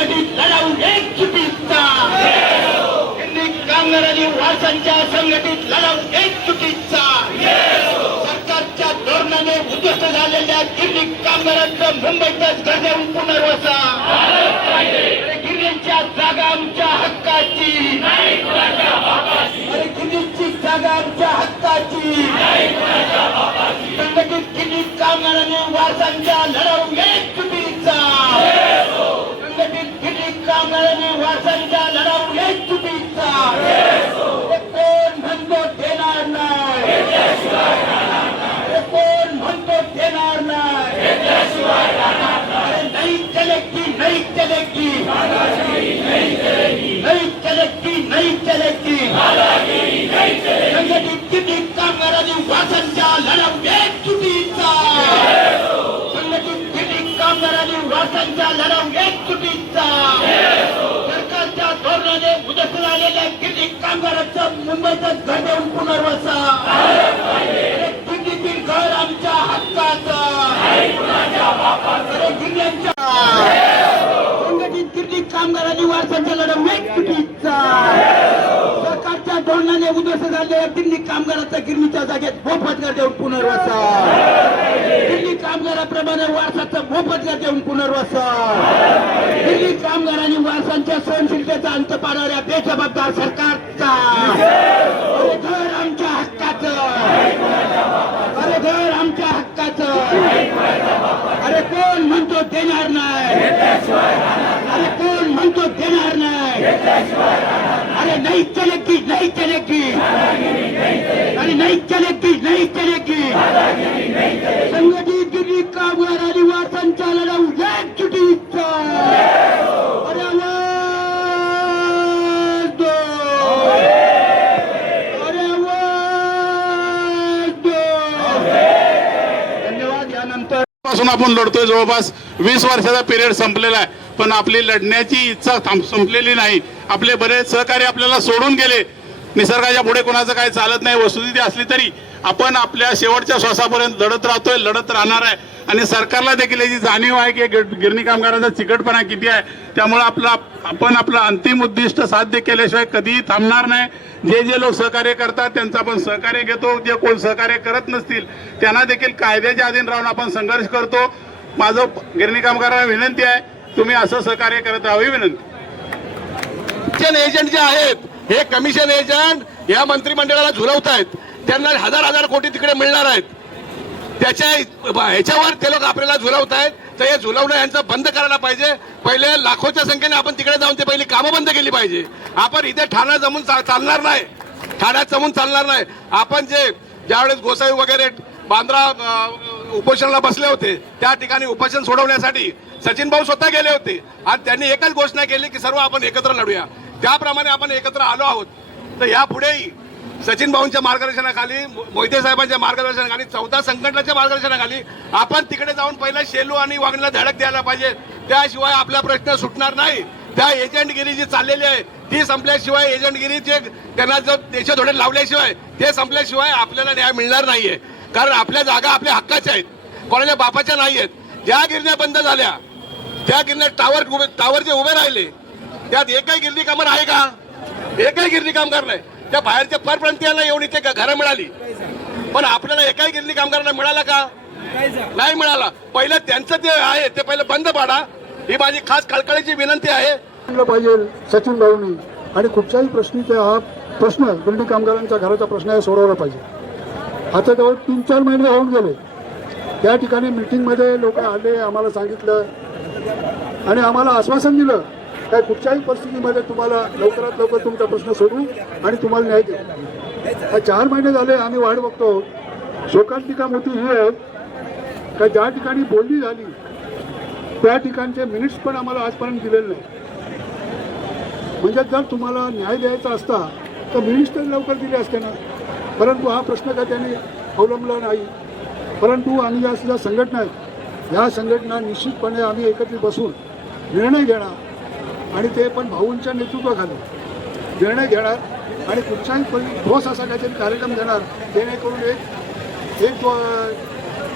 संघटित लढाऊ एकजुटीचा कामगारांनी वारसांच्या संघटित लढाऊ एकजुटीचा सरकारच्या धोरणाने उद्ध्वस्त झालेल्या गिरणी कामगारांचं मुंबईतच घर देऊन पुनर्वसन गिरणीच्या जागा आमच्या हक्काची गिरणीची जागा आमच्या हक्काची संघटित गिरणी कामगारांनी वारसांच्या लढाऊ एकजुटीचा संघटित गिरणी कामगारांनी वारसांच्या लढाऊ एकजुटीचा कोण म्हणतो देणार नाही कोण म्हणतो देणार नाही नहीं चलेगी नहीं चलेगी नहीं चलेगी नहीं चलेगी संघटित गिरणी कामगारांनी वारसांच्या लढाऊ एकजुटीचा संघटित गिरणी कामगारांनी वारसांच्या लढाऊ एकजुटीचा सरकारच्या धोरणाने उद्ध्वस्त झालेल्या गिरणी कामगारांचं मुंबईतच घर देऊन पुनर्वसन दिल्लीतील घर आमच्या हक्काचं गिरण्यांच्या संघटित गिरणी कामगारांनी वारसांच्या लढाऊ एकजुटीचा सरकारच्या धोरणाने उद्ध्वस्त झालेल्या गिरणी कामगारांचा गिरणीच्या जागेत मोफत घर देऊन पुनर्वसन गिरणी कामगाराप्रमाणे वारसाचं मोफत घर देऊन पुनर्वसन गिरणी कामगारांनी वारसांच्या सहनशीलतेचा अंत पाडणाऱ्या बेजबाबदार सरकारचा अरे घर आमच्या हक्काचं अरे घर आमच्या हक्काचं अरे कोण म्हणतो देणार नाही अरे कोण म्हणतो देणार नाही अरे नहीं चलेगी नहीं चलेगी अरे नहीं चलेगी नहीं चलेगी संघटित गिरणी कामगारांनी वारसांच्या लढाऊ एकजुटीचा अरे आवाज दो अरे आवाज दो धन्यवाद. यानंतर पासून आपण लढतोय जवळपास 20 वर्षाचा पिरियड संपलेला आहे, पण आपली लढण्याची इच्छा संपलेली नाही. आपले बरेच सहकारी आपल्याला सोडून गेले. निसर्गाच्या पुढे कोणाचं काही चालत नाही. वस्तुस्थिती असली तरी आपण आपल्या शेवटच्या श्वासापर्यंत लढत राहतोय, लढत राहणार आहे. आणि सरकारला देखील याची जाणीव आहे की गिरणी कामगारांचा चिकटपणा किती आहे. त्यामुळे आपण आपलं अंतिम उद्दिष्ट साध्य केल्याशिवाय कधीही थांबणार नाही. जे जे लोक सहकार्य करतात त्यांचं आपण सहकार्य घेतो. जे कोण सहकार्य करत नसतील त्यांना देखील कायद्याच्या अधीन राहून आपण संघर्ष करतो. माझं गिरणी कामगारांना विनंती आहे, तुम्ही असं सहकार्य करत राहावी विनंती. एजंट जे आहेत हे कमिशन एजंट या मंत्रिमंडळाला झुलवत आहेत. त्यांना हजार कोटी तिकडे मिळणार आहेत. ह्याच्यावर ते लोक आपल्याला झुलवत आहेत. तर हे झुलवणं यांचं बंद करायला पाहिजे. पहिले लाखोच्या संख्येने आपण तिकडे जाऊन ते पहिली कामं बंद केली पाहिजे. आपण इथे ठाण्यात जमून चालणार नाही. ठाण्यात जमून चालणार नाही. आपण ज्यावेळेस गोसावी वगैरे बांद्रा उपोषणाला बसले होते त्या ठिकाणी उपोषण सोडवण्यासाठी सचिन भाऊ स्वतः गेले होते आणि त्यांनी एकच घोषणा केली की सर्व आपण एकत्र लढूया. त्याप्रमाणे आपण एकत्र आलो आहोत. तर यापुढेही सचिन भाऊंच्या मार्गदर्शनाखाली, मोहिते साहेबांच्या मार्गदर्शनाखाली, 14 संघटनाच्या मार्गदर्शनाखाली आपण तिकडे जाऊन पहिला शेलू आणि वागणीला धडक द्यायला पाहिजे. त्याशिवाय आपला प्रश्न सुटणार नाही. त्या एजंटगिरी जी चाललेली आहे ती संपल्याशिवाय, एजंटगिरीचे त्यांना जर देशधोरण लावल्याशिवाय, ते संपल्याशिवाय आपल्याला न्याय मिळणार नाहीये. कारण आपल्या जागा आपल्या हक्काच्या आहेत, कोणाच्या बापाच्या नाही आहेत. ज्या गिरण्या बंद झाल्या त्या गिरण्या टावर जे उभे राहिले त्यात एकही गिरणी कामगार आहे का? एकही गिरणी कामगार नाही. त्या बाहेरच्या परप्रांतीयांना येऊन इथे घरं मिळाली, पण आपल्याला एकाही गिरणी कामगारांना मिळाला का? नाही मिळाला. पहिलं त्यांचं जे आहे ते पहिलं बंद पाडा, ही माझी खास कळकळीची विनंती आहे. पाहिजे सचिन भाऊनी आणि कुठच्याही प्रश्नीचा हा प्रश्न गिरणी कामगारांच्या घराचा प्रश्न आहे सोडवला पाहिजे. आता जवळ 3-4 महिने होऊन गेले. त्या ठिकाणी मीटिंगमध्ये लोक आले, आम्हाला सांगितलं आणि आम्हाला आश्वासन दिलं काय कुठच्याही परिस्थितीमध्ये तुम्हाला लवकरात लवकर तुमचा प्रश्न सोडवू आणि तुम्हाला न्याय देऊ. 4 महिने झाले आम्ही वाट बघतो. शोकांतिका मोठी ही आहे का ज्या ठिकाणी बोलणी झाली त्या ठिकाणचे मिनिट्स पण आम्हाला आजपर्यंत दिलेले नाही. म्हणजे जर तुम्हाला न्याय द्यायचा असता तर मिनिट्स तर लवकर दिले असते ना. परंतु हा प्रश्न का त्यांनी अवलंबला नाही. परंतु आम्ही या ज्या संघटना आहेत या संघटना निश्चितपणे आम्ही एकत्रित बसून निर्णय घेणार आणि ते पण भाऊंच्या नेतृत्वाखाली निर्णय घेणार आणि कुठच्याही ठोस असा काहीतरी कार्यक्रम घेणार जेणेकरून एक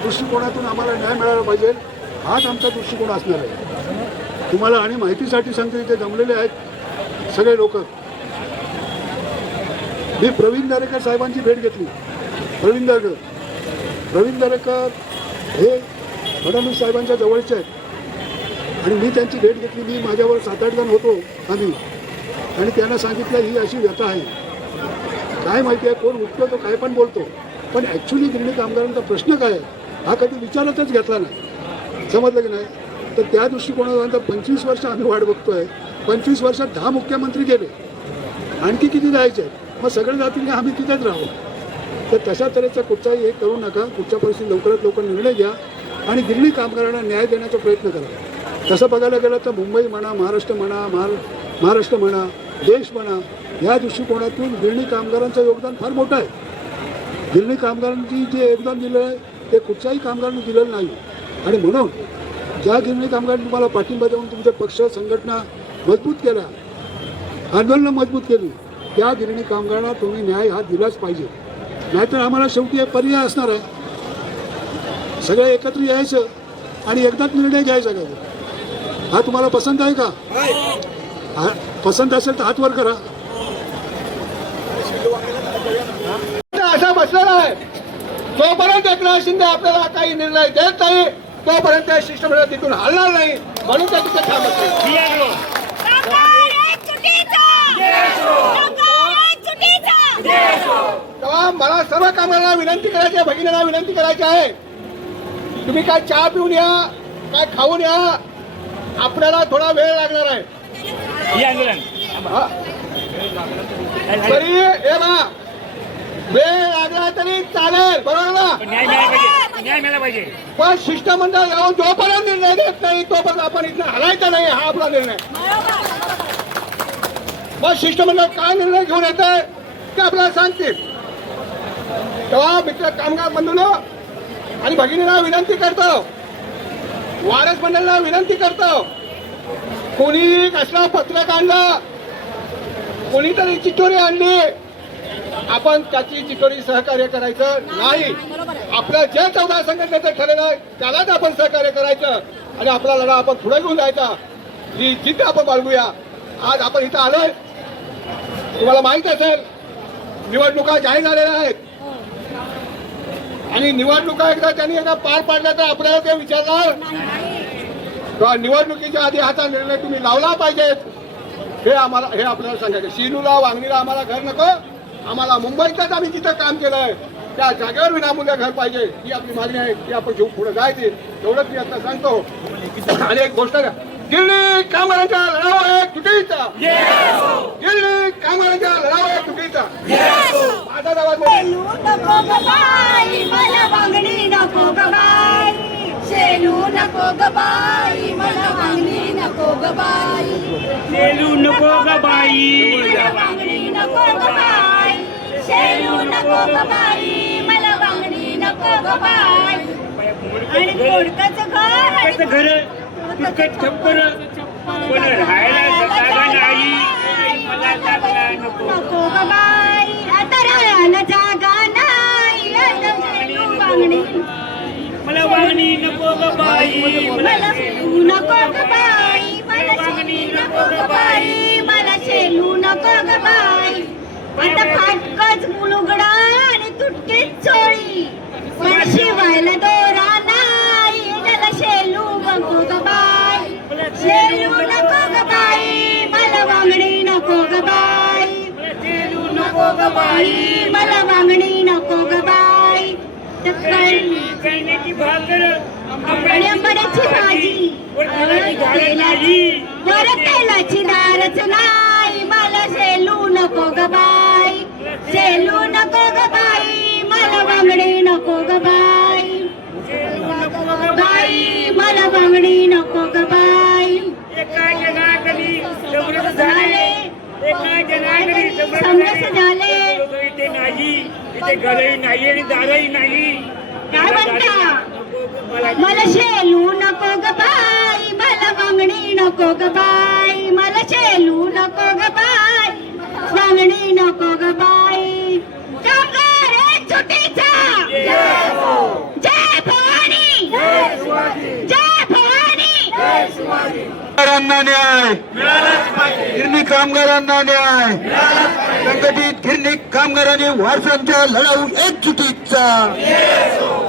दृष्टिकोनातून आम्हाला न्याय मिळाला पाहिजे. हाच आमचा दृष्टिकोन असणार आहे. तुम्हाला आणि माहितीसाठी सांगतो, इथे जमलेले आहेत सगळे लोक. मी प्रवीण दरेकर साहेबांची भेट घेतली. प्रवीण दरेकर हे फडणवीस साहेबांच्या जवळचे आहेत आणि मी त्यांची भेट घेतली. मी माझ्यावर 7-8 जण होतो आम्ही आणि त्यांना सांगितलं ही अशी व्यथा आहे. काय माहिती आहे, कोण उठतो तो काय पण बोलतो, पण ॲक्च्युली गिरणी कामगारांचा प्रश्न काय आहे हा कधी विचारतच घेतला नाही. समजलं की नाही? तर त्या दृष्टिकोनानंतर 25 वर्ष आम्ही वाट बघतोय. 25 वर्षात 10 मुख्यमंत्री गेले, आणखी किती जायचे आहेत? मग सगळे जातील का आम्ही तिथेच राहू? तर तशा तऱ्हेचा कुठचाही हे करू नका. कुठच्या परिस्थितीत लवकरात लवकर निर्णय घ्या आणि गिरणी कामगारांना न्याय देण्याचा प्रयत्न करा. तसं बघायला गेलं तर मुंबई म्हणा, महाराष्ट्र म्हणा, देश म्हणा, या दृष्टिकोनातून गिरणी कामगारांचं योगदान फार मोठं आहे. गिरणी कामगारांनी जे योगदान दिलं आहे ते कुठच्याही कामगारांनी दिलेलं नाही. आणि म्हणून ज्या गिरणी कामगारांनी तुम्हाला पाठिंबा देऊन तुमचे पक्ष संघटना मजबूत केल्या, आंदोलनं मजबूत केली, त्या गिरणी कामगारांना तुम्ही न्याय हा दिलाच पाहिजे. नाहीतर आम्हाला शेवटी एक पर्याय असणार आहे, सगळे एकत्र यायचं आणि एकदाच निर्णय घ्यायचा का? हा तुम्हाला पसंत आहे का? हा पसंत असेल तर हात वर करा. असा बसलेला आहे जोपर्यंत एकनाथ शिंदे आपल्याला काही निर्णय देत नाही तोपर्यंत शिष्टमंडळ तिथून हलणार नाही. म्हणून त्या तिथे थांबत तेव्हा मला सर्व कामगारांना विनंती करायची आहे, भगिनींना विनंती करायची आहे, तुम्ही काय चहा पिऊन या, काय खाऊन या, आपल्याला थोडा वेळ लागणार आहे. तरी हे ना वेळ लागला तरी चालेल, बरोबर ना? न्याय मिळाला पाहिजे. पण शिष्टमंडळ जाऊन जोपर्यंत निर्णय देत नाही तोपर्यंत आपण इथं हलायचा नाही, हा आपला निर्णय. मग शिष्टमंडळ काय निर्णय घेऊन येत आहे ते आपल्याला सांगतील. तेव्हा मित्र कामगार बंधूंनो आणि भगिनींना विनंती करतो, वारस मंडळाला विनंती करतो, कोणी कसला पत्रक आणलं, कोणीतरी चिठ्ठी आणली, आपण त्याची चिठ्ठी सहकार्य करायचं नाही. आपलं जे 14 संघटनेचं ठरलेलं त्यालाच आपण सहकार्य करायचं आणि आपला लढा आपण पुढे घेऊन जायचा. ही जिद्द आपण बाळगूया. आज आपण इथं आलोय, तुम्हाला माहित असेल निवडणुका जाहीर झालेल्या आहेत आणि निवडणुका एकदा पार पाडल्या तर आपल्याला ते विचारणार तर निवडणुकीच्या आधी हाचा निर्णय तुम्ही लावला पाहिजे. हे आपल्याला सांगायचं. शिरूला, वांगणीला आम्हाला घर नको, आम्हाला मुंबईतच आम्ही जिथं काम केलंय त्या जागेवर विनामूल्य घर पाहिजे, ही आपली मागणी आहे. ती आपण घेऊन पुढे जायची, एवढंच मी आता सांगतो. आणि एक गोष्ट, गिरणी कामगारांच्या लढावा एक तुटीचा, गिरणी कामगारांच्या लढावा एक तुटीचा. माझा आवाज शेलू नको ग बाई, मला वांगणी नको ग बाई. शेलू नको ग बाई, मला वांगणी नको ग बाई. शेलू नको ग बाई, मला वांगणी नको ग बाई. शेलू नको ग बाई, मला वांगणी नको ग बाई. आणि कोणतंच घर तुझं छप्पर, पण राहायला जागा नाही, मला जागा नको. नको ग बाई, आता राहायला जागा नाही. आता शेलू वांगणी, मला वागणी नको ग बाई, मला शेलू नको ग बाई. मला वांगणी नको ग बाई, मला शेलू नको ग बाई. आता फाटकच मुलुगडा आणि तुटकीच चोळी, पण शिवायला दोरा नाही. त्याला शेलू नको ग बाई, शेलू नको ग बाई, मला वांगणी नको ग बाई. शेलू नको ग बाई, मला वांगणी नको ग बाई. तर कळण्याची भाकर, आणि आंबाड्याची भाजी, वर तेलाची दारच नाही. मला शेलू नको ग बाई, शेलू नको ग बाई, मला वांगणी नको ग बाई. बाई मला वांगणी नको ग बाई. एका जनागली समरस झाले, एका जनागली समरस झाले. इथे नाही, इथे घरही नाही आणि दारही नाही. काय म्हणता? मला शेलू नको ग बाई, मला वांगणी नको ग बाई. मला शेलू नको ग बाई, वांगणी नको ग बाई. कामगार एक सुट्टीचा, जय भवानी, जय भवानी. कामगारांना न्याय, गिरणी कामगारांना न्याय, संघटित गिरणी कामगारांनी वारसांच्या लढाऊ एकजुटीचा,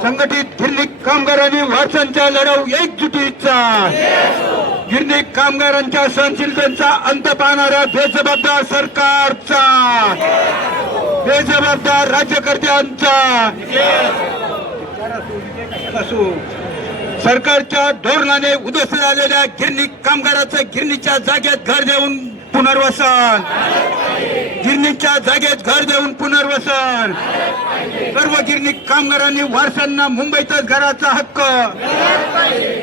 संघटित गिरणी कामगारांनी वारसांच्या लढाऊ एकजुटीचा, गिरणी कामगारांच्या सहनशीलतेचा अंत पाहणाऱ्या बेजबाबदार सरकारचा, बेजबाबदार राज्यकर्त्यांचा असो, सरकारच्या धोरणाने उद्ध्वस्त झालेल्या गिरणी कामगाराचं गिरणीच्या जागेत घर देऊन पुनर्वसन, गिरणीच्या जागेत घर देऊन पुनर्वसन, सर्व गिरणी कामगारांनी वारसांना मुंबईतच घराचा हक्क,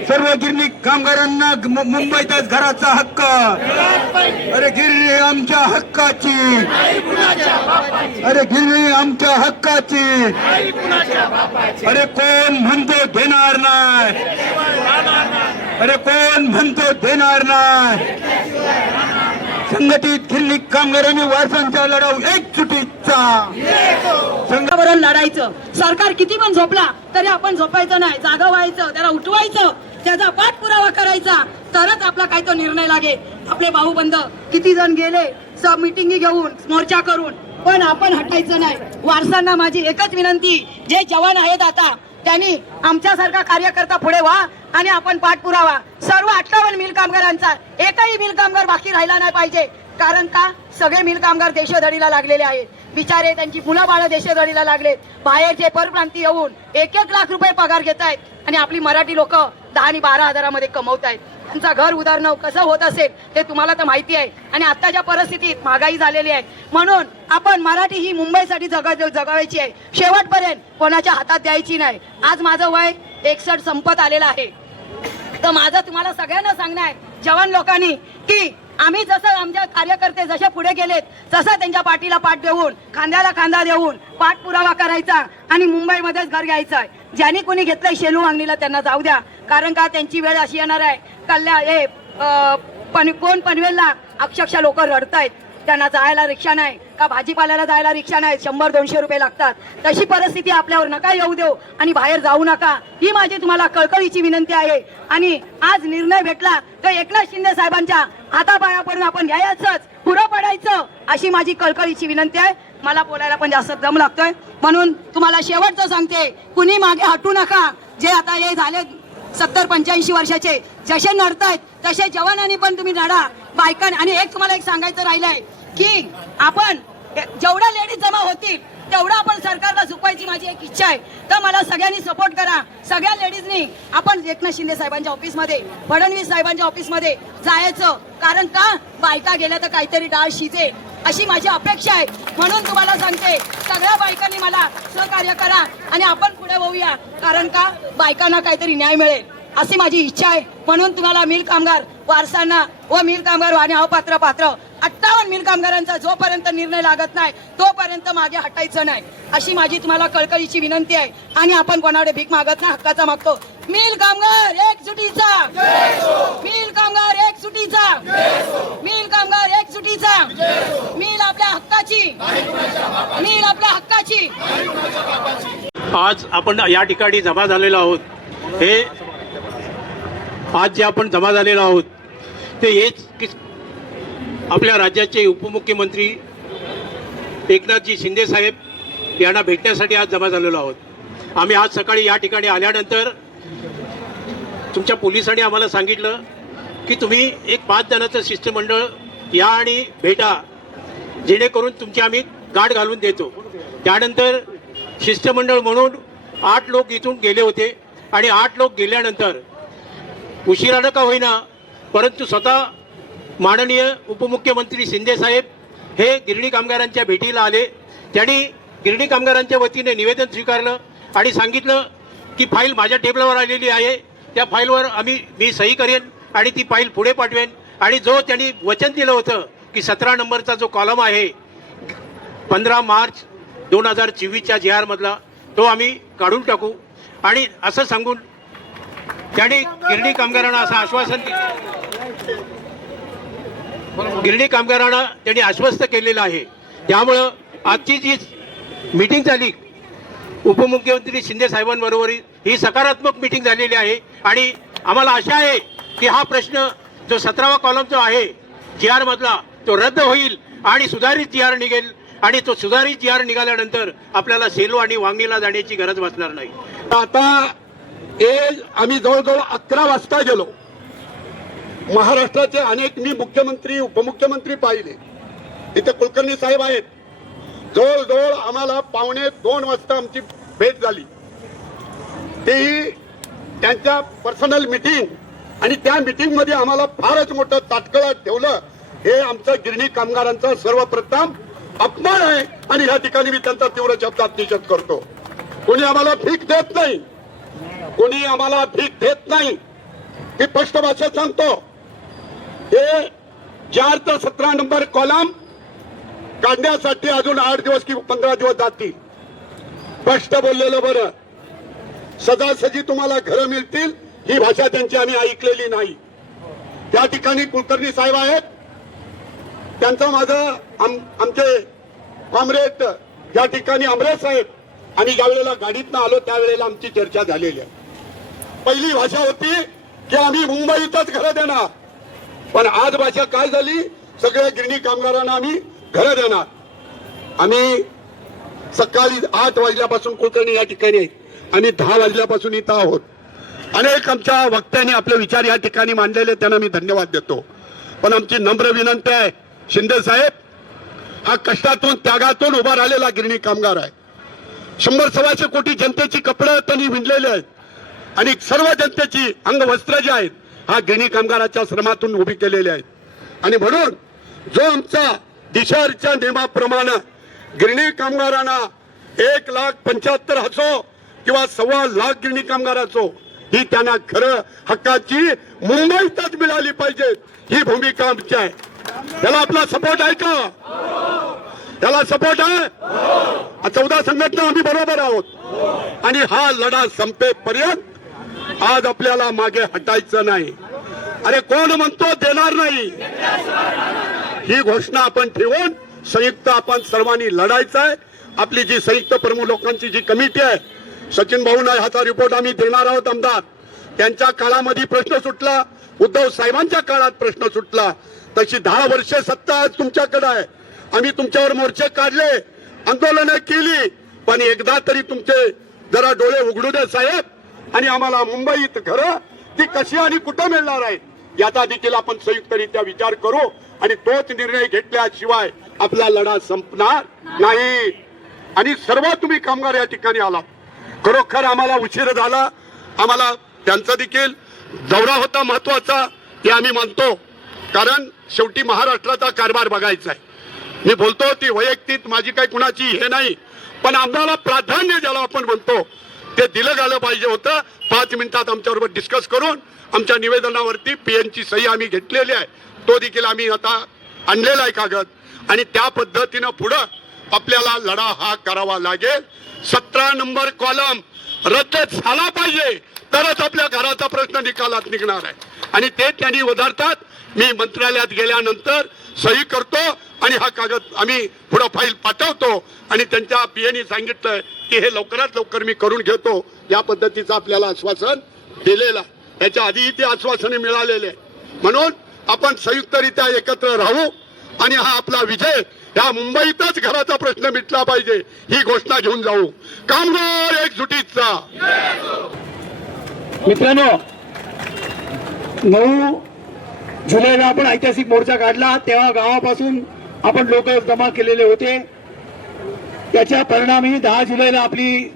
सर्व गिरणी कामगारांना मुंबईतच घराचा हक्क. अरे गिरणी आमच्या हक्काची, अरे गिरणी आमच्या हक्काची, अरे कोण म्हणतो देणार नाही, अरे कोण म्हणतो देणार नाही. संघटित गिरणी कामगारांनी वारसांच्या लढाऊ एकजुटीचा, संघावरून लढायचं. सरकार किती पण झोपला तरी आपण झोपायचं नाही, जागा व्हायचं, त्याला उठवायचं, त्याचा पाठपुरावा करायचा, तरच आपला काय तो निर्णय लागेल. आपले भाऊबंद किती जण गेले सब मिटिंगी घेऊन मोर्चा करून, पण आपण हटायचं नाही. वारसांना माझी एकच विनंती, जे जवान आहेत आता त्यांनी आमच्यासारखा कार्यकर्ता पुढे व्हा आणि आपण पाठपुरावा. सर्व 58 मिल कामगारांचा एकही मिल कामगार बाकी राहिला नाही पाहिजे. कारण का सगळे मिल कामगार देशोधडीला लागलेले आहेत. बिचारे त्यांची मुलं बाळ देशोधडीला लागलेत. बाहेरचे परप्रांती येऊन 1-1 लाख रुपये पगार घेत आहेत आणि आपली मराठी लोक 10 आणि 12 हजारामध्ये कमवत आहेत. त्यांचा घर उदाहरणं कसं होत असेल ते तुम्हाला तर माहिती आहे. आणि आताच्या परिस्थितीत महागाई झालेली आहे, म्हणून आपण मराठी ही मुंबईसाठी जगावायची आहे, शेवटपर्यंत कोणाच्या हातात द्यायची नाही. आज माझं वय 61 संपत आलेलं आहे, तर माझं तुम्हाला सगळ्यांना सांगणं आहे जवान लोकांनी की आम्ही जसं आमच्या कार्यकर्ते जसे पुढे गेलेत तसं त्यांच्या पाठीला पाठ देऊन, खांद्याला खांदा देऊन पाठपुरावा करायचा आणि मुंबईमध्येच घर घ्यायचं आहे. ज्यांनी कोणी घेतलंय शेलू मागणीला त्यांना जाऊ द्या, कारण का त्यांची वेळ अशी येणार आहे. कोण पनवेलला अक्षरशः लोक रडतायत, त्यांना जायला रिक्षा नाही का, भाजीपाल्याला जायला रिक्षा नाही, 100-200 रुपये लागतात. तशी परिस्थिती आपल्यावर नका येऊ देऊ आणि बाहेर जाऊ नका, ही माझी तुम्हाला कळकळीची विनंती आहे. आणि आज निर्णय भेटला तर एकनाथ शिंदे साहेबांच्या हातापाया पडून आपण घ्यायचंच, पुढं पडायचं, अशी माझी कळकळीची विनंती आहे. मला बोलायला पण जास्त दम लागतोय, म्हणून तुम्हाला शेवटचं सांगते, कुणी मागे हटू नका. जे आता हे झाले 70-85 वर्षाचे जसे नडतायत तसे जवानांनी पण तुम्ही लढा, बायकांनी. आणि तुम्हाला एक सांगायचं राहिलंय की आपण जेवढ्या लेडीज जमा होतील तेवढा आपण सरकारला झुकवायची माझी एक इच्छा आहे. तर मला सगळ्यांनी सपोर्ट करा. सगळ्या लेडीजनी आपण एकनाथ शिंदे साहेबांच्या ऑफिसमध्ये, फडणवीस साहेबांच्या ऑफिसमध्ये जायचं, कारण का बायका गेल्या तर काहीतरी डाळ शिजेल अशी माझी अपेक्षा आहे. म्हणून तुम्हाला सांगते, सगळ्या बायकांनी मला सहकार्य करा आणि आपण पुढे होऊया, कारण का बायकांना काहीतरी न्याय मिळेल अशी माझी इच्छा आहे. म्हणून तुम्हाला मिल कामगार वारसांना व मिल कामगार आणि अपात्र 58 मिल कामगारांचा जोपर्यंत निर्णय लागत नाही तोपर्यंत मागे हटायचं नाही, अशी माझी तुम्हाला कळकळीची विनंती आहे. आणि आपण कोणाकडे भीक मागत नाही, हक्काचा मागतो. मिल कामगार एकजुटीचा, मिल कामगार एकजुटीचा, मिल कामगार एकजुटीचा, मिल आपल्या हक्काची, मिल आपल्या हक्काची. आज आपण या ठिकाणी जमा झालेलो आहोत. हे आज जे आपण जमा झालेलो आहोत ते हेच की आपल्या राज्याचे उपमुख्यमंत्री एकनाथजी शिंदे साहेब यांना भेटण्यासाठी आज जमा झालेलो आहोत. आम्ही आज सकाळी या ठिकाणी आल्यानंतर तुमच्या पोलिसांनी आम्हाला सांगितलं की तुम्ही एक 5 जणांचं शिष्टमंडळ या आणि भेटा, जेणेकरून तुमची आम्ही गाठ घालून देतो. त्यानंतर शिष्टमंडळ म्हणून 8 लोक इथून गेले होते आणि 8 लोक गेल्यानंतर उशिरानं का होईना परंतु स्वतः माननीय उपमुख्यमंत्री शिंदे साहेब हे गिरणी कामगारांच्या भेटीला आले. त्यांनी गिरणी कामगारांच्या वतीने निवेदन स्वीकारलं आणि सांगितलं की फाईल माझ्या टेबलावर आलेली आहे, त्या फाईलवर मी सही करेन आणि ती फाईल पुढे पाठवेन. आणि जो त्यांनी वचन दिलं होतं की 17 नंबरचा जो कॉलम आहे 15 मार्च 2024च्या जी.आर. मधला, तो आम्ही काढून टाकू. आणि असं सांगून त्यांनी गिरणी कामगारांना असं आश्वासन गिरणी कामगारांना त्यांनी आश्वस्त केलेलं आहे. त्यामुळं आजची जी मीटिंग झाली उपमुख्यमंत्री शिंदे साहेबांबरोबर ही सकारात्मक मीटिंग झालेली आहे आणि आम्हाला आशा आहे की हा प्रश्न जो 17वा कॉलम जो आहे GR मधला तो रद्द होईल आणि सुधारित GR निघेल आणि तो सुधारित GR निघाल्यानंतर आपल्याला सेलू आणि वांगणीला जाण्याची गरज भासणार नाही. आता हे आम्ही जवळजवळ 11 वाजता गेलो. महाराष्ट्राचे अनेक मी मुख्यमंत्री उपमुख्यमंत्री पाहिले. इथे कुलकर्णी साहेब आहेत. जवळजवळ आम्हाला 1:45 वाजता आमची भेट झाली. तेही त्यांच्या पर्सनल मीटिंग आणि त्या मीटिंग मध्ये आम्हाला फारच मोठं ताटकळत ठेवलं. हे आमचं गिरणी कामगारांचा सर्वप्रथम अपमान आहे आणि या ठिकाणी मी त्यांचा तीव्र शब्दात निषेध करतो. कोणी आम्हाला भीक देत नाही, कोणी आम्हाला भीक देत नाही. मी स्पष्ट भाषेत सांगतो, हे 4 ते 17 नंबर कॉलम काढण्यासाठी अजून 8 दिवस किंवा 15 दिवस जातील. स्पष्ट बोललेलं बरं. सजासजी तुम्हाला घरं मिळतील ही भाषा त्यांची आम्ही ऐकलेली नाही. त्या ठिकाणी कुलकर्णी साहेब आहेत. त्यांचं माझं आमचे कॉम्रेड या ठिकाणी अमरेश साहेब आणि ज्या वेळेला गाडीतनं आलो त्यावेळेला आमची चर्चा झालेली आहे. पहिली भाषा होती की आम्ही मुंबईतच घरं देणार, पण आज भाषा काय झाली, सगळ्या गिरणी कामगारांना आम्ही घरं देणार. आम्ही सकाळी 8 वाजल्यापासून कुलकर्णी या ठिकाणी आहे. आम्ही 10 वाजल्यापासून इथं आहोत. अनेक आमच्या वक्त्यांनी आपले विचार या ठिकाणी मांडलेले, त्यांना मी धन्यवाद देतो. पण आमची नम्र विनंती आहे, शिंदे साहेब हा कष्टातून त्यागातून उभा राहिलेला गिरणी कामगार आहे. 100-125 कोटी जनतेची कपडे त्यांनी विणलेले आहेत आणि सर्व जनतेची अंगवस्त्र जे आहेत हा गिरणी कामगाराच्या श्रमातून उभी केलेले आहेत. आणि म्हणून जो आमचा दिशाच्या नियमाप्रमाणे गिरणी कामगारांना 1,75,000 असो किंवा 1,15,000 गिरणी कामगार असो, ही त्यांना खरं हक्काची मुंबईतच मिळाली पाहिजे, ही भूमिका आमची आहे. त्याला आपला सपोर्ट आहे का? त्याला सपोर्ट आहे. 14 संघटना आम्ही बरोबर आहोत आणि हा लढा संपेपर्यंत आज आपल्याला मागे हटायचं नाही. अरे कोण म्हणतो देणार नाही, ही घोषणा आपण ठेवून संयुक्त आपण सर्वांनी लढायचं आहे. आपली जी संयुक्त प्रमुख लोकांची जी कमिटी आहे, सचिन भाऊ नाही ह्याचा रिपोर्ट आम्ही देणार आहोत. आमदार त्यांच्या काळामध्ये प्रश्न सुटला, उद्धव साहेबांच्या काळात प्रश्न सुटला, तशी 10 वर्ष सत्ता आज तुमच्याकडे आहे. आम्ही तुमच्यावर मोर्चे काढले, आंदोलनं केली, पण एकदा तरी तुमचे जरा डोळे उघडू दे साहेब आणि आम्हाला मुंबईत घरं ती कशी आणि कुठं मिळणार आहे याचा देखील आपण संयुक्तरित्या विचार करू आणि तोच निर्णय घेतल्याशिवाय आपला लढा संपणार नाही. आणि सर्व तुम्ही कामगार या ठिकाणी आलात. खरोखर आम्हाला उशीर झाला. आम्हाला त्यांचा देखील दौरा होता महत्वाचा हे आम्ही मानतो, कारण शेवटी महाराष्ट्राचा कारभार बघायचा आहे. मी बोलतो ती वैयक्तिक माझी काही कुणाची हे नाही, पण आम्हाला प्राधान्य ज्याला आपण म्हणतो ते दिलं गेलं पाहिजे होतं. 5 मिनिटात आमच्याबरोबर डिस्कस करून आमच्या निवेदनावरती PNची सही आम्ही घेतलेली आहे, तो देखील आम्ही आता आणलेला आहे कागद आणि त्या पद्धतीनं पुढं आपल्याला लढा हा करावा लागेल. 17 नंबर कॉलम रद्द झाला पाहिजे तरच आपल्या घराचा प्रश्न निकालात निघणार आहे आणि ते त्यांनी वधारतात. मी मंत्रालयात गेल्यानंतर सही करतो आणि हा कागद आम्ही पुढे फाईल पाठवतो आणि त्यांच्या PNनी सांगितलं की हे लवकरात लवकर मी करून घेतो. या पद्धतीचं आपल्याला आश्वासन दिलेलं, याच्या आधी ते आश्वासने मिळालेले. म्हणून आपण संयुक्तरित्या एकत्र राहू आणि हा आपला विजय या मुंबईतच घराचा प्रश्न मिटला पाहिजे ही घोषणा घेऊन जाऊ. कामगार एकजुटीचा. मित्रांनो, 9 जुलैला आपण ऐतिहासिक मोर्चा काढला, तेव्हा गावापासून आपण लोक जमा केलेले होते. त्याच्या परिणामी 10 जुलैला आपली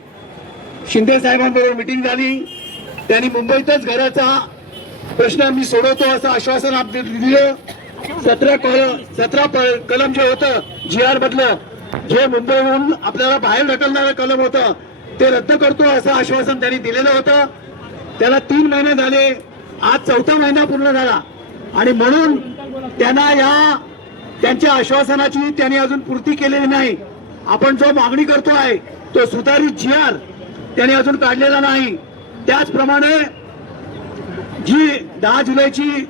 शिंदे साहेबांबरोबर मिटिंग झाली. त्यांनी मुंबईतच घराचा प्रश्न मी सोडवतो असं आश्वासन आपल्याला दिलं. 17 कलम जे होतं GR मधलं, जे मुंबईहून आपल्याला बाहेर ढकलणारं कलम होतं ते रद्द करतो असं आश्वासन त्यांनी दिलेलं होतं. त्याला 3 महिने झाले, आज 4था महिना पूर्ण झाला आणि म्हणून त्यांना त्यांच्या आश्वासनाची त्यांनी अजून पूर्ती केलेली नाही. आपण जो मागणी करतो आहे तो सुधारित GR त्यांनी अजून काढलेला नाही. त्याचप्रमाणे जी 10 जुलैची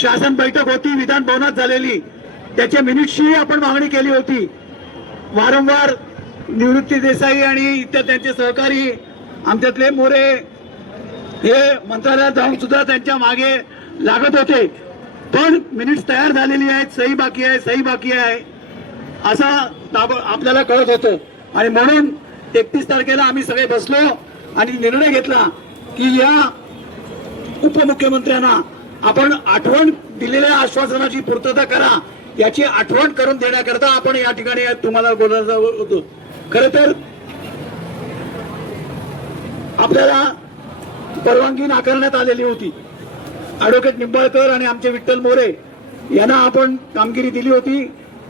शासन बैठक होती विधान भवनात झालेली, त्याच्या मिनिट्सची आपण मागणी केली होती. वारंवार निवृत्ती देसाई आणि इतर त्यांचे सहकारी आमच्यातले मोरे हे मंत्रालयात जाऊन सुद्धा त्यांच्या मागे लागत होते. पण मिनिट्स तयार झालेली आहेत, सही बाकी आहे, सही बाकी आहे असं आपल्याला कळत होतं. आणि म्हणून 31 तारखेला आम्ही सगळे बसलो आणि निर्णय घेतला की या उपमुख्यमंत्र्यांना आपण आठवण दिलेल्या आश्वासनाची पूर्तता करा, याची आठवण करून देण्याकरता आपण या ठिकाणी तुम्हाला बोलायचं होतो. खरं तर आपल्याला परवानगी नाकारण्यात आलेली होती. ॲडव्होकेट निंबाळकर आणि आमचे विठ्ठल मोरे यांना आपण कामगिरी दिली होती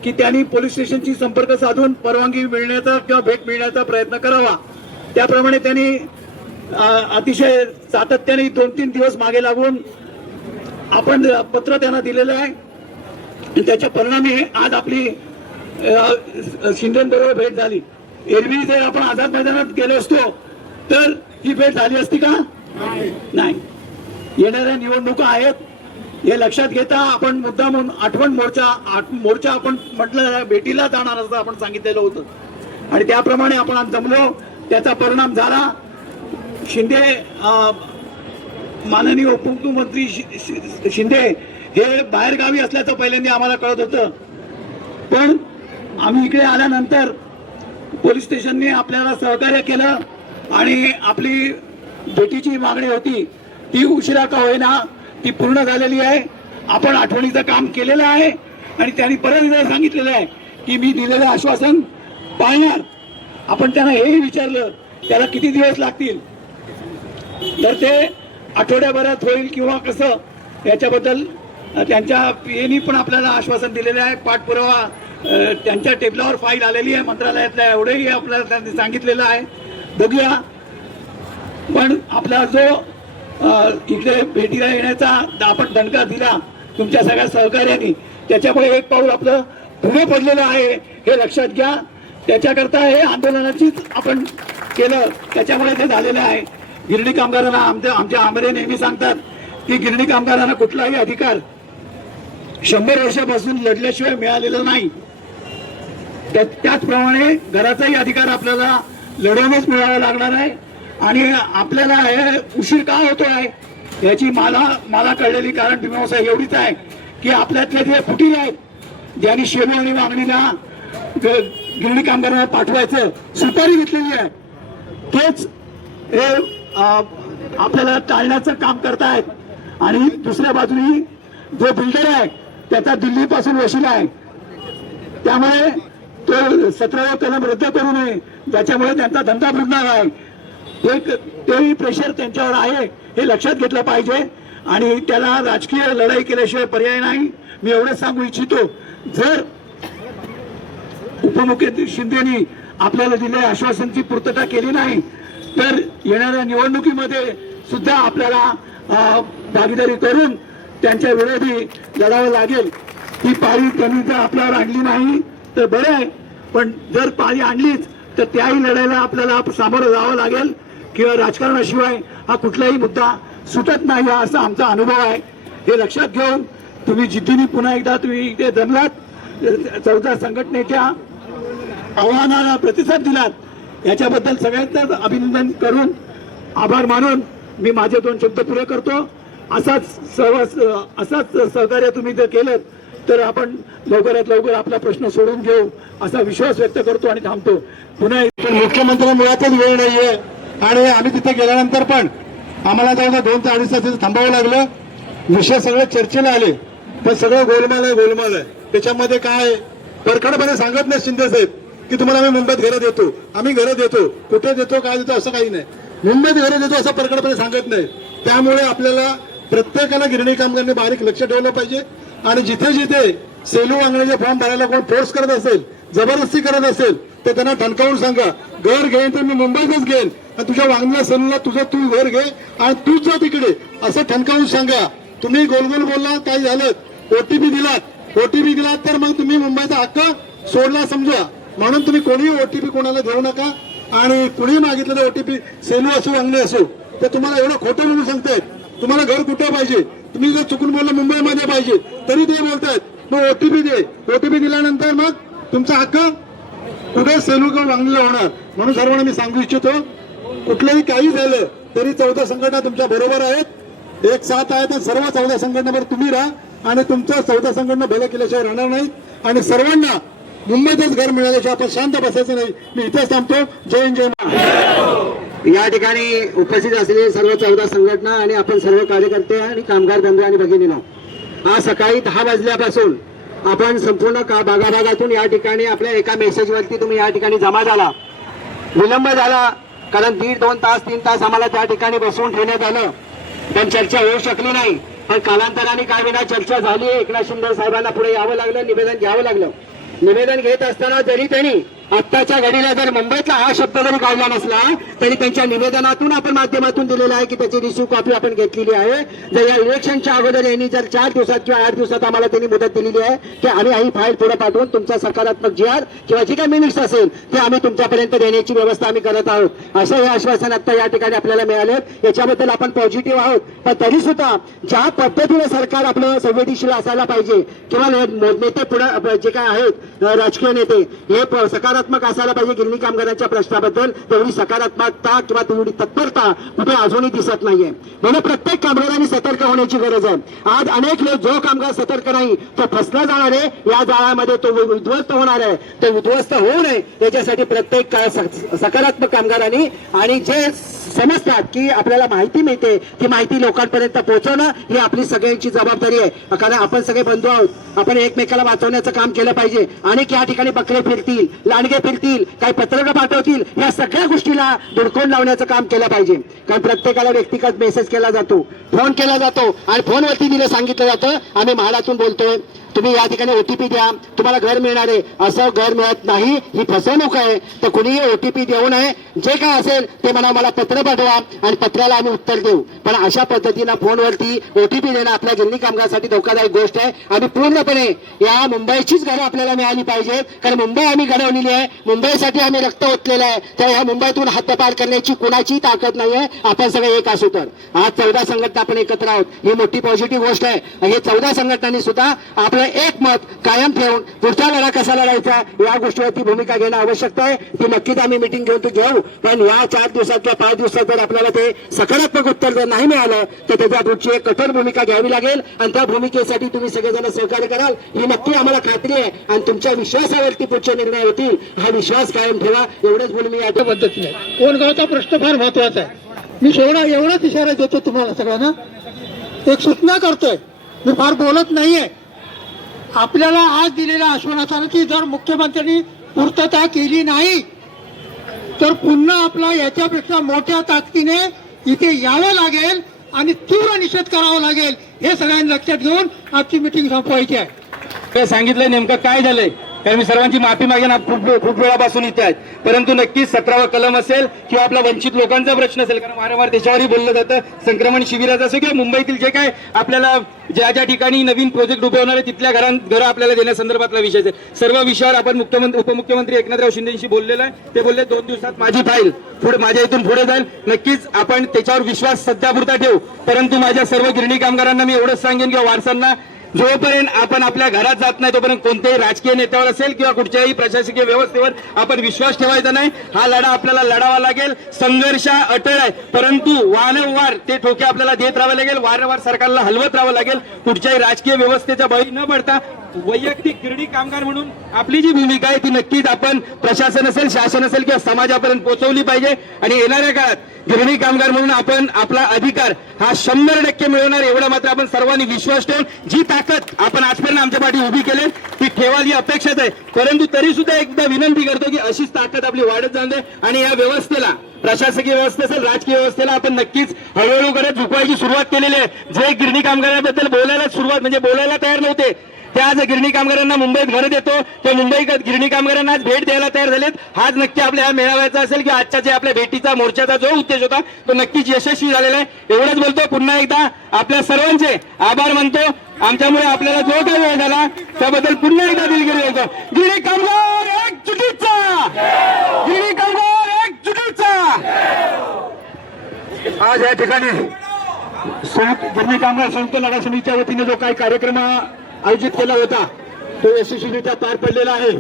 की त्यांनी पोलीस स्टेशनशी संपर्क साधून परवानगी मिळण्याचा किंवा भेट मिळण्याचा प्रयत्न करावा. त्याप्रमाणे त्यांनी अतिशय सातत्याने 2-3 दिवस मागे लागून आपण पत्र त्यांना दिलेलं आहे. त्याच्या परिणामी आज आपली शिंदेबरोबर भेट झाली. एरवी जर आपण आझाद मैदानात गेलो असतो तर ही भेट झाली असती का? नाही. येणाऱ्या निवडणुका आहेत हे लक्षात घेता आपण मुद्दामून आठवण मोर्चा आपण म्हटलं भेटीला जाणार असं आपण सांगितलेलं होतं आणि त्याप्रमाणे आपण आज जमलो. त्याचा परिणाम झाला. शिंदे माननीय उपमुख्यमंत्री शिंदे हे बाहेरगावी असल्याचं पहिल्यांदा आम्हाला कळत होतं, पण आम्ही इकडे आल्यानंतर पोलीस स्टेशनने आपल्याला सहकार्य केलं आणि आपली भेटीची मागणी होती ती उशिरा का होईना ती पूर्ण झालेली आहे. आपण आठवणीचं काम केलेलं आहे आणि त्यांनी परत एकदा सांगितलेलं आहे की मी दिलेलं आश्वासन पाळणार. आपण त्यांना हेही विचारलं त्याला किती दिवस लागतील, तर ते आठवड्याभरात होईल किंवा कसं याच्याबद्दल त्यांच्या पीएनी पण आपल्याला आश्वासन दिलेलं आहे. पाठपुरावा त्यांच्या टेबलावर फाईल आलेली आहे मंत्रालयातल्या, एवढंही आपल्याला त्यांनी सांगितलेलं आहे. बघूया. पण आपला जो इकडे भेटीला येण्याचा आपण दणका दिला तुमच्या सगळ्या सहकार्याने, त्याच्यामुळे एक पाऊल आपलं पुढे पडलेलं आहे हे लक्षात घ्या. त्याच्याकरता हे आंदोलनाचीच आपण केलं, त्याच्यामुळे ते झालेलं आहे. गिरणी कामगारांना आमचे आमरे नेहमी सांगतात की गिरणी कामगारांना कुठलाही अधिकार 100 वर्षापासून लढल्याशिवाय मिळालेला नाही. त्याचप्रमाणे घराचाही अधिकार आपल्याला लढवूनच मिळावा लागणार आहे. आणि आपल्याला हे उशीर का होतो आहे याची मला कळलेली कारण मीमांसा एवढीच आहे की आपल्यातले जे फुटीर आहेत ज्यांनी शेलू आणि वांगणीला गिरणी कामगारांना पाठवायचं सुपारी घेतलेली आहे, तेच हे आपल्याला टाळण्याचं काम करतायत. आणि दुसऱ्या बाजूनी जो बिल्डर आहे त्याचा दिल्लीपासून वशिला आहे, त्यामुळे तो 17वा कलम रद्द करू नये, ज्याच्यामुळे त्यांचा धंदा बुडणार आहे. तेही प्रेशर त्यांच्यावर आहे हे लक्षात घेतलं पाहिजे आणि त्याला राजकीय लढाई केल्याशिवाय पर्याय नाही. मी एवढंच सांगू इच्छितो, जर उपमुख्यमंत्री शिंदेनी आपल्याला दिलेल्या आश्वासनाची पूर्तता केली नाही तर येणाऱ्या निवडणुकीमध्ये सुद्धा आपल्याला भागीदारी करून त्यांच्या विरोधी लढावं लागेल. ही पाळी त्यांनी जर आपल्यावर आणली नाही तर बरं आहे, पण जर पाळी आणलीच तर त्याही लढाईला आपल्याला सामोरं जावं लागेल किंवा राजकारणाशिवाय हा कुठलाही मुद्दा सुटत नाही असा आमचा अनुभव आहे. हे लक्षात घेऊन तुम्ही जिद्दीने पुन्हा एकदा तुम्ही इथे जमलात, 14 संघटनेच्या आव्हानाला प्रतिसाद दिलात, याच्याबद्दल सगळ्यांचं अभिनंदन करून आभार मानून मी माझे 2 शब्द पुरे करतो. असाच सहकार्य तुम्ही जर केलं तर आपण लवकरात लवकर आपला प्रश्न सोडून घेऊ असा विश्वास व्यक्त करतो आणि थांबतो. पुन्हा मुख्यमंत्र्यांना मुळातच वेळ नाहीये आणि आम्ही तिथे गेल्यानंतर पण आम्हाला जवळ 2 ते 2.5 तास थांबावं लागलं. विषय सगळे चर्चेला आले, पण सगळं गोलमाल आहे. त्याच्यामध्ये काय परखडपणे सांगत नाही शिंदे साहेब की तुम्हाला आम्ही मुंबईत घरं देतो, आम्ही घरं देतो, कुठे देतो काय देतो असं काही नाही. मुंबईत घरं देतो असं परखडपणे सांगत नाही. त्यामुळे आपल्याला प्रत्येकाला गिरणी कामगारांनी बारीक लक्ष ठेवलं पाहिजे आणि जिथे जिथे सेलू वांगण्याचे फॉर्म भरायला कोण फोर्स करत असेल, जबरदस्ती करत असेल तर त्यांना ठणकावून सांगा, घर घेईन तर मी मुंबईतच घेईन आणि तुझ्या वांगण्या सेलूला तू घर घे आणि तूच जा तिकडे असं ठणकावून सांगा. तुम्ही गोलगोल बोलला काय झालं, ओटीपी दिलात तर मग तुम्ही मुंबईचा हक्क सोडला समजा. म्हणून तुम्ही कोणी ओटीपी कोणाला देऊ नका आणि कुणी मागितलं तर ओटीपी सेलू असो वांगणे असो तर तुम्हाला एवढं खोटं म्हणून सांगतायत. तुम्हाला घर कुठं पाहिजे, तुम्ही जर चुकून बोललं मुंबईमध्ये पाहिजे तरी ते बोलतायत मग ओटीपी दे. ओटीपी दिल्यानंतर मग तुमचा हक्क कुठे सेलू किंवा वांगणीला होणार. म्हणून सर्वांना मी सांगू इच्छितो, कुठलंही काही झालं तरी 14 संघटना तुमच्या बरोबर आहेत, एक साथ आहे. तर सर्व 14 संघटनेवर तुम्ही राहा आणि तुमचं चौदा संघटना भलं केल्याशिवाय राहणार नाहीत आणि सर्वांना मुंबईतच घर मिळाल्याशिवाय आपण शांत बसायचं नाही. मी इथेच थांबतो. जय हिंद, जय महाराष्ट्र. या ठिकाणी उपस्थित असलेले सर्व 14 संघटना आणि आपण सर्व कार्यकर्ते आणि कामगार बंधू आणि भगिनींनो, आज सकाळी 10 वाजल्यापासून आपण संपूर्ण भागाभागातून या ठिकाणी आपल्या एका मेसेजवरती तुम्ही या ठिकाणी जमा झाला. विलंब झाला कारण 1.5-2 तास 3 तास आम्हाला त्या ठिकाणी बसवून ठेवण्यात आलं, पण चर्चा होऊ शकली नाही. पण कालांतराने काय विना चर्चा झाली. एकनाथ शिंदे साहेबांना पुढे यावं लागलं, निवेदन घ्यावं लागलं. निवेदन घेत असताना जरी त्यांनी आत्ताच्या घडीला जर मुंबईतला हा शब्द जरी काढला नसला तरी त्यांच्या निवेदनातून आपण माध्यमातून दिलेलं आहे की त्याची रिसिव्ह कॉपी आपण घेतलेली आहे. जर या इलेक्शनच्या अगोदर यांनी जर 4 दिवसात किंवा 8 दिवसात आम्हाला त्यांनी मुदत दिलेली आहे की आम्ही ही फाईल पुढे पाठवून तुमचा सकारात्मक GR किंवा जे काही मिनिट्स असेल ते आम्ही तुमच्यापर्यंत देण्याची व्यवस्था आम्ही करत आहोत, असं हे आश्वासन आता या ठिकाणी आपल्याला मिळाले. याच्याबद्दल आपण पॉझिटिव्ह आहोत. पण तरी सुद्धा ज्या पद्धतीने सरकार आपलं संवेदनशील असायला पाहिजे किंवा नेते पुढे जे काय आहेत राजकीय नेते हे सकारात्मक असायला पाहिजे गिरणी कामगारांच्या प्रश्नाबद्दल, तेवढी सकारात्मकता किंवा तेवढी तत्परता कुठे अजूनही दिसत नाहीये. म्हणून प्रत्येक कामगारांनी सतर्क होण्याची गरज आहे. आज अनेक लोक जो कामगार सतर्क नाही तो फसला जाणार आहे, या जाळ्यामध्ये तो उद्ध्वस्त होणार आहे. तो उद्ध्वस्त होऊ नये याच्यासाठी प्रत्येक सकारात्मक कामगारांनी आणि जे समजतात की आपल्याला माहिती मिळते ती माहिती लोकांपर्यंत पोहोचवणं ही आपली सगळ्यांची जबाबदारी आहे. कारण आपण सगळे बंधू आहोत. आपण एकमेकाला वाचवण्याचं काम केलं पाहिजे. अनेक या ठिकाणी बकरे फिरतील, लांडगे फिरतील, काही पत्रकं पाठवतील, या सगळ्या गोष्टीला धुडकून लावण्याचं काम केलं पाहिजे. कारण प्रत्येकाला व्यक्तिगत मेसेज केला जातो, फोन केला जातो आणि फोनवरती दिलं सांगितलं जातं आम्ही म्हाडातून बोलतोय, तुम्ही या ठिकाणी OTP द्या, तुम्हाला घर मिळणार आहे. असं घर मिळत नाही, ही फसवणूक आहे. तर कुणीही OTP देऊ नये. जे काय असेल ते मला पत्र पाठवा आणि पत्राला आम्ही उत्तर देऊ. पण अशा पद्धतीनं फोनवरती OTP देणं आपल्या गिरणी कामगारासाठी धोकादायक गोष्ट आहे. आम्ही पूर्णपणे या मुंबईचीच घरं आपल्याला मिळाली पाहिजेत. कारण मुंबई आम्ही घडवलेली आहे, मुंबईसाठी आम्ही रक्त ओतलेलं आहे. तर ह्या मुंबईतून हद्दपार करण्याची कुणाची ताकद नाही आहे. आपण सगळे एक असू तर आज 14 संघटना आपण एकत्र आहोत, ही मोठी पॉझिटिव्ह गोष्ट आहे. हे 14 संघटनांनी सुद्धा आपलं एक मत कायम ठेवून पुढचा लढा कसा लढायचा या गोष्टीवरती भूमिका घेणं आवश्यक आहे. ती नक्कीच आम्ही मिटिंग घेऊ. पण या 4 दिवसात किंवा 5 दिवसात जर आपल्याला ते सकारात्मक उत्तर जर नाही मिळालं तर त्याच्या पुढची एक कठोर भूमिका घ्यावी लागेल आणि त्या भूमिकेसाठी तुम्ही सगळेजण सहकार्य कराल ही नक्की आम्हाला खात्री आहे. आणि तुमच्या विश्वासावरती पुढचे निर्णय होतील, हा विश्वास कायम ठेवा. एवढंच बोलून मी या पद्धतीने कोणगावचा प्रश्न फार महत्वाचा आहे. मी एवढाच इशारा देतो तुम्हाला सगळ्यांना, एक सूचना करतोय, मी फार बोलत नाहीये. आपल्याला आज दिलेल्या आश्वासनाची जर मुख्यमंत्र्यांनी पूर्तता केली नाही तर पुन्हा आपला याच्यापेक्षा मोठ्या ताकदीने इथे यावं लागेल आणि तीव्र निषेध करावा लागेल. हे सगळ्यांनी लक्षात घेऊन आजची मिटिंग संपवायची आहे. सांगितलंय नेमकं काय झालंय, कारण मी सर्वांची माफी मागेन. खूप वेळापासून इथे आहेत, परंतु नक्कीच 17वा कलम असेल किंवा आपला वंचित लोकांचा प्रश्न असेल, कारण वारंवार त्याच्यावरही बोललं जातं. संक्रमण शिबिराचं असेल किंवा मुंबईतील जे काय आपल्याला ज्या ठिकाणी नवीन प्रोजेक्ट उभे होणार आहे तिथल्या घरं आपल्याला देण्यासंदर्भातला विषय आहे. सर्व विषयावर आपण उपमुख्यमंत्री एकनाथराव शिंदेशी बोललेलं आहे. ते बोलले 2 दिवसात माझी फाईल माझ्या इथून पुढे जाईल. नक्कीच आपण त्याच्यावर विश्वास सध्यापुरता ठेवू. परंतु माझ्या सर्व गिरणी कामगारांना मी एवढंच सांगेन किंवा वारसांना, जोपर्यंत आपण आपल्या घरात जात नाही तोपर्यंत कोणत्याही राजकीय नेत्यावर असेल किंवा कुठच्याही प्रशासकीय व्यवस्थेवर आपण विश्वास ठेवायचा नाही. हा लढा आपल्याला लढावा लागेल. संघर्ष अटळ आहे, परंतु वारंवार ते ठोके आपल्याला देत राहावे लागेल. वारंवार सरकारला हलवत राहावं लागेल. कुठच्याही राजकीय व्यवस्थेचा बळी न पडता वैयक्तिक गिरणी कामगार म्हणून आपली जी भूमिका आहे ती नक्कीच आपण प्रशासन असेल, शासन असेल किंवा समाजापर्यंत पोहोचवली पाहिजे. आणि येणाऱ्या काळात गिरणी कामगार म्हणून आपण आपला अधिकार हा 100% मिळवणार, एवढा मात्र आपण सर्वांनी विश्वास ठेवून जी ताकद आपण आजपर्यंत आमच्या पाठी उभी केली ती ठेवायची अपेक्षाच आहे. परंतु तरी सुद्धा एकदा विनंती करतो की अशीच ताकद आपली वाढत जाऊ दे आणि या व्यवस्थेला, प्रशासकीय व्यवस्था असेल, राजकीय व्यवस्थेला आपण नक्कीच हळूहळू करत झुकवायची सुरुवात केलेली आहे. जे गिरणी कामगारांबद्दल बोलायला तयार नव्हते त्या आज गिरणी कामगारांना मुंबईत घर देतो, ते मुंबई गिरणी कामगारांना आज भेट द्यायला तयार झालेत. हाच नक्की आपल्या ह्या मेळाव्याचा असेल की आजच्या जे आपल्या भेटीचा मोर्चाचा जो उद्देश होता तो नक्कीच यशस्वी झालेला आहे. एवढंच बोलतो. पुन्हा एकदा आपल्या सर्वांचे आभार मानतो. आमच्यामुळे आपल्याला जो काही वेळ झाला त्याबद्दल पुन्हा एकदा दिलगिरी देतो. गिरणी कामगार एकजुटीचा, गिरणी कामगार एकजुटीचा. आज या ठिकाणी गिरणी कामगार संयुक्त लढा समितीच्या वतीने जो काही कार्यक्रम आयोजित केला होता तो यशस्वीरित्या पार पडलेला आहे.